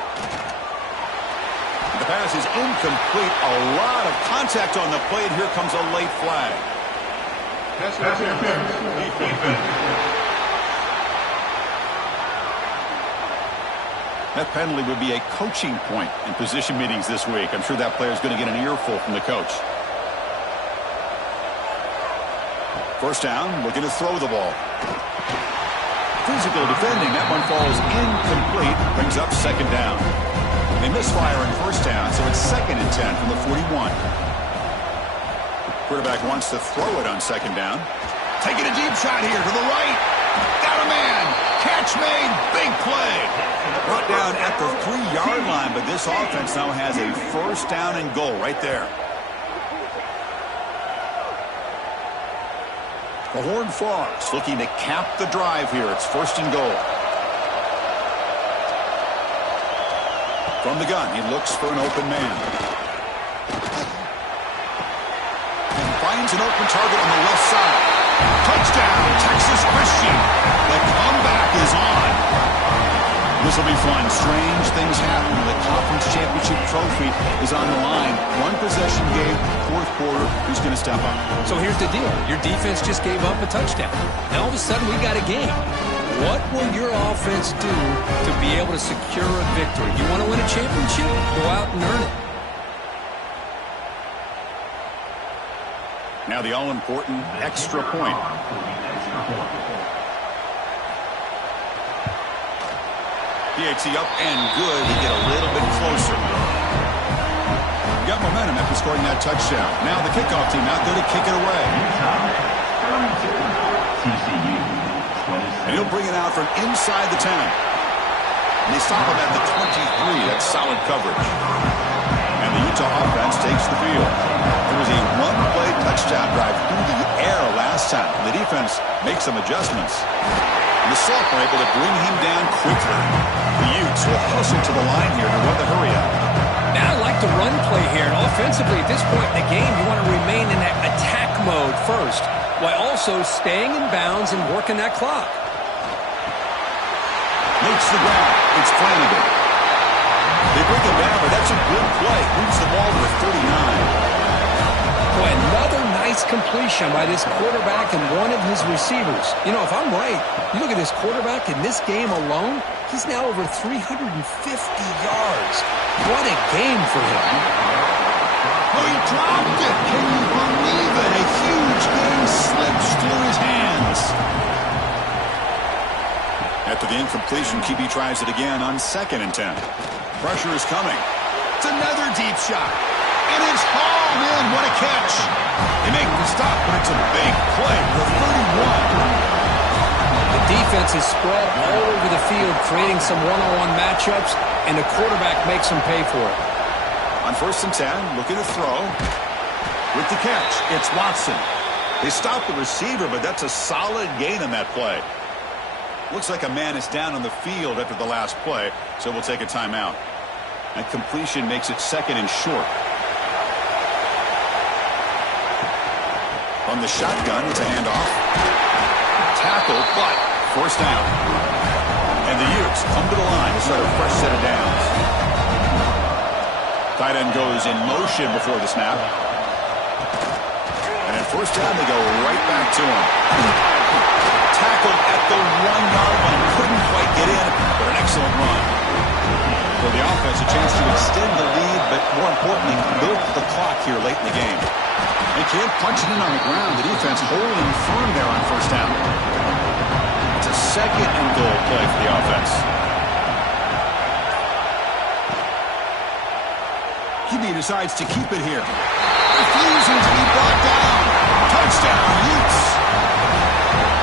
The pass is incomplete. A lot of contact on the play, and here comes a late flag. That penalty would be a coaching point in position meetings this week. I'm sure that player is going to get an earful from the coach. First down, looking to throw the ball. Physical defending. That one falls incomplete. Brings up second down. They misfire in first down, so it's 2nd and 10 from the 41. Quarterback wants to throw it on second down. Taking a deep shot here to the right. Got a man. Catch made. Big play. Brought down at the 3-yard line, but this offense now has a first down and goal right there. The Horned Frogs looking to cap the drive here. It's 1st and goal. From the gun, he looks for an open man. And finds an open target on the left side. Touchdown, Texas Christian. The comeback is on. This will be fun. Strange things happen. The conference championship trophy is on the line. One possession game, 4th quarter. Who's going to step up? So here's the deal. Your defense just gave up a touchdown. Now all of a sudden we got a game. What will your offense do to be able to secure a victory? You want to win a championship? Go out and earn it. Now the all-important extra point. PAT up and good. They get a little bit closer. Got momentum after scoring that touchdown. Now the kickoff team out there to kick it away. TCU, And he'll bring it out from inside the 10. And they stop him at the 23. That's solid coverage. And the Utah offense takes the field. There was a one-play touchdown drive through the air last time. The defense makes some adjustments. And the Soft were able to bring him down quickly. The Utes will hustle to the line here to run the hurry up. Now I like the run play here. And offensively, at this point in the game, you want to remain in that attack mode first, while also staying in bounds and working that clock. Makes the ground. It's Flanagan. They bring him down, but that's a good play. Moves the ball to the 39. Boy, another nice completion by this quarterback and one of his receivers. You know, if I'm right, you look at this quarterback in this game alone, he's now over 350 yards. What a game for him. Oh, he dropped it. Can you believe it? A huge game slips through his hands. After the incompletion, QB tries it again on 2nd and 10. Pressure is coming. It's another deep shot. It is hauled in. What a catch. They make the stop, but it's a big play for 31. The defense is spread all over the field, creating some one-on-one matchups, and the quarterback makes them pay for it. On 1st and 10, looking to throw. With the catch, it's Watson. They stop the receiver, but that's a solid gain on that play. Looks like a man is down on the field after the last play, so we'll take a timeout. And completion makes it 2nd and short. On the shotgun, it's a handoff. Tackle, but 1st down. And the Utes come to the line to start a fresh set of downs. Tight end goes in motion before the snap. And at 1st down, they go right back to him. Tackled at the 1-yard line. Couldn't quite get in, but an excellent run. For the offense, a chance to extend the lead, but more importantly, milk the clock here late in the game. They can't punch it in on the ground. The defense holding firm there on 1st down. It's a 2nd and goal play for the offense. QB decides to keep it here. Refusing to be brought down. Touchdown, Utes.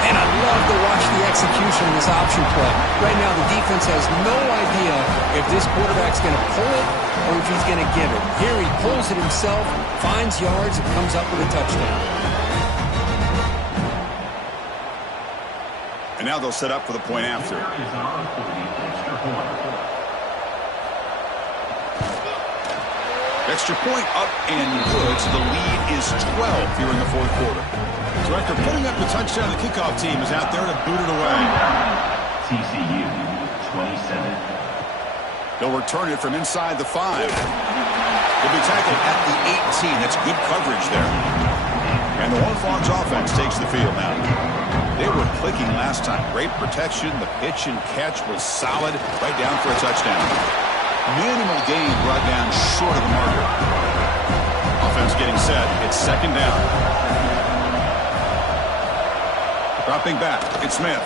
And I love to watch the execution of this option play. Right now, the defense has no idea if this quarterback's going to pull it or if he's going to give it. Here he pulls it himself, finds yards, and comes up with a touchdown. And now they'll set up for the point after. Extra point up and good, so the lead is 12 here in the 4th quarter. So after putting up the touchdown, the kickoff team is out there to boot it away. TCU, 27. They'll return it from inside the 5. tackle at the 18. That's good coverage there. And the Horned Frogs offense takes the field now. They were clicking last time. Great protection. The pitch and catch was solid. Right down for a touchdown. Minimal gain brought down short of the marker. Offense getting set. It's second down. Dropping back. It's Smith.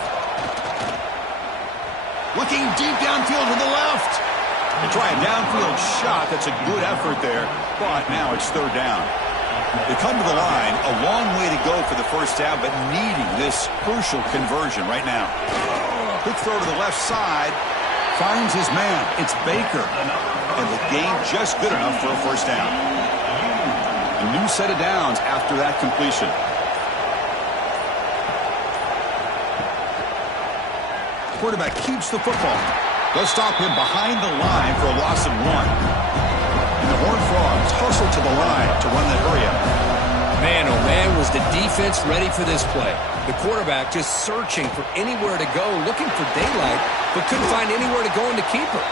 Looking deep downfield to the left. They try a downfield shot. That's a good effort there. But now it's third down. They come to the line. A long way to go for the first down, but needing this crucial conversion right now. Quick throw to the left side. Finds his man. It's Baker. And the gain just good enough for a first down. A new set of downs after that completion. Quarterback keeps the football. They'll stop him behind the line for a loss of 1. And the Horned Frogs hustle to the line to run that hurry up. Man, oh man, was the defense ready for this play. The quarterback just searching for anywhere to go, looking for daylight, but couldn't find anywhere to go in the keeper.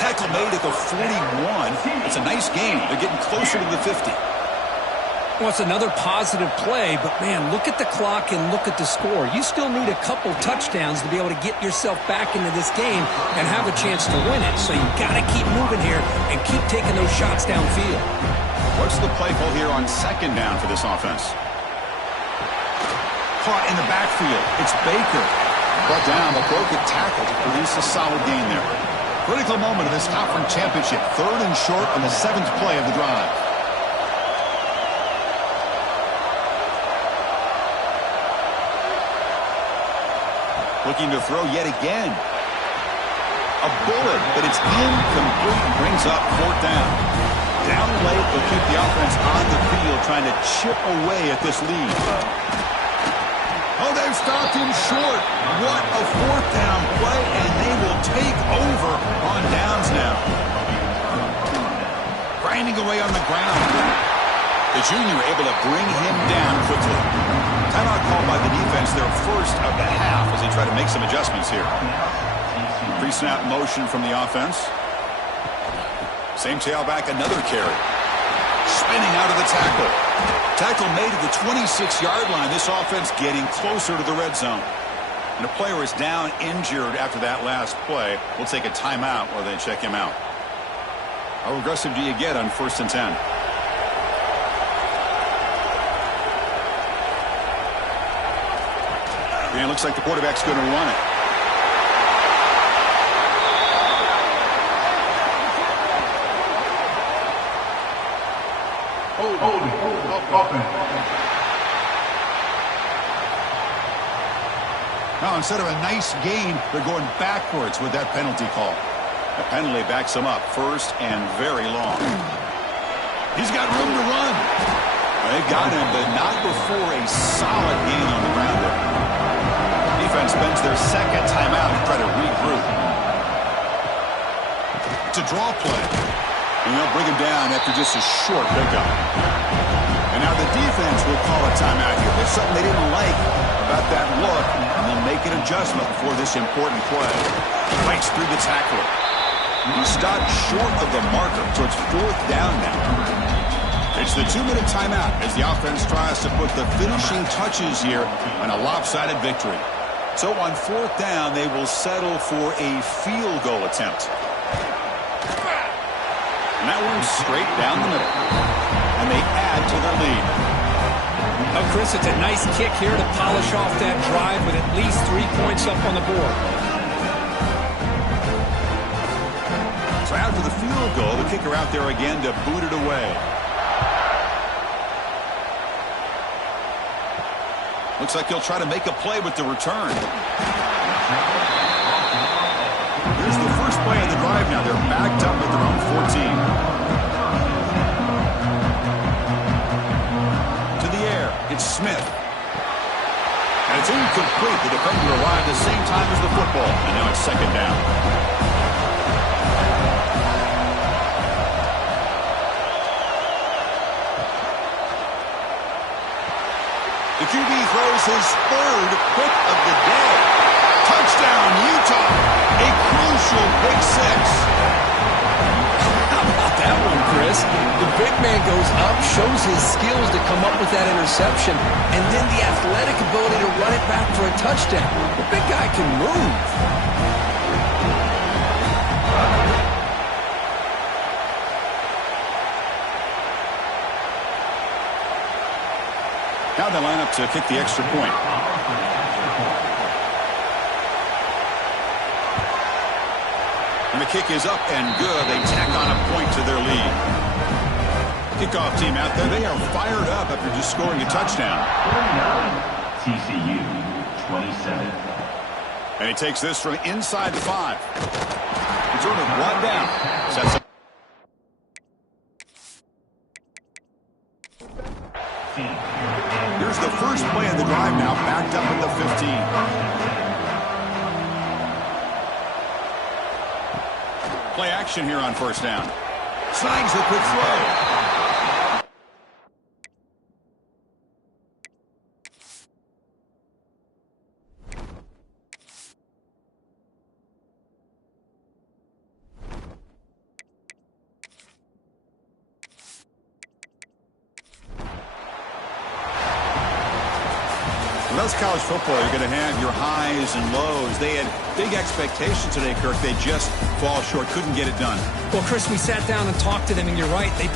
Tackle made at the 41. It's a nice game. They're getting closer to the 50. Well, it's another positive play, but man, look at the clock and look at the score. You still need a couple touchdowns to be able to get yourself back into this game and have a chance to win it. So you've got to keep moving here and keep taking those shots downfield. What's the play call here on second down for this offense? Caught in the backfield. It's Baker. Brought down, but broke a tackle to produce a solid gain there. Critical moment of this conference championship. Third and short on the 7th play of the drive. Looking to throw yet again. A bullet, but it's incomplete. Brings up fourth down. Down late, they'll keep the offense on the field, trying to chip away at this lead. Oh, they've stopped him short. What a fourth down play, and they will take over on downs now. Grinding away on the ground. The junior able to bring him down quickly. Timeout called by the defense, their first of the half, as they try to make some adjustments here. Pre-snap motion from the offense. Same tailback, another carry. Spinning out of the tackle. Tackle made at the 26-yard line. This offense getting closer to the red zone. And the player is down injured after that last play. We'll take a timeout while they check him out. How aggressive do you get on 1st and 10? And it looks like the quarterback's going to run it. Now, instead of a nice gain, they're going backwards with that penalty call. The penalty backs him up, first and very long. He's got room to run. They've got him, but not before a solid gain on the ground there. Defense spends their second timeout to try to regroup. It's a draw play. And they'll bring him down after just a short pickup. And now the defense will call a timeout here. There's something they didn't like about that look, and they'll make an adjustment for this important play. Fights through the tackler. He stopped short of the marker, so it's fourth down now. It's the 2-minute timeout as the offense tries to put the finishing touches here on a lopsided victory. So on fourth down, they will settle for a field goal attempt. And that one's straight down the middle. And they add to their lead. Oh, Chris, it's a nice kick here to polish off that drive with at least 3 points up on the board. So after the field goal, the kicker out there again to boot it away. Looks like he'll try to make a play with the return. Here's the first play of the drive now. They're backed up at their own 14. To the air, it's Smith. And it's incomplete. The defender arrived at the same time as the football. And now it's second down. The QB throws his third pick of the day. Touchdown, Utah. A crucial pick six. How about that one, Chris? big man goes up, shows his skills to come up with that interception, and then the athletic ability to run it back for a touchdown. The big guy can move. Now they line up to kick the extra point. And the kick is up and good. They tack on a point to their lead. Kickoff team out there, they are fired up after just scoring a touchdown. TCU 27. And he takes this from inside the 5. He's sort of brought down. Sets up. Here's the first play of the drive now, backed up at the 15. Play action here on first down. Snags the quick throw. That's college football. You're going to have your highs and lows. They had big expectations today, Kirk. They just fall short. Couldn't get it done. Well, Chris, we sat down and talked to them, and you're right. They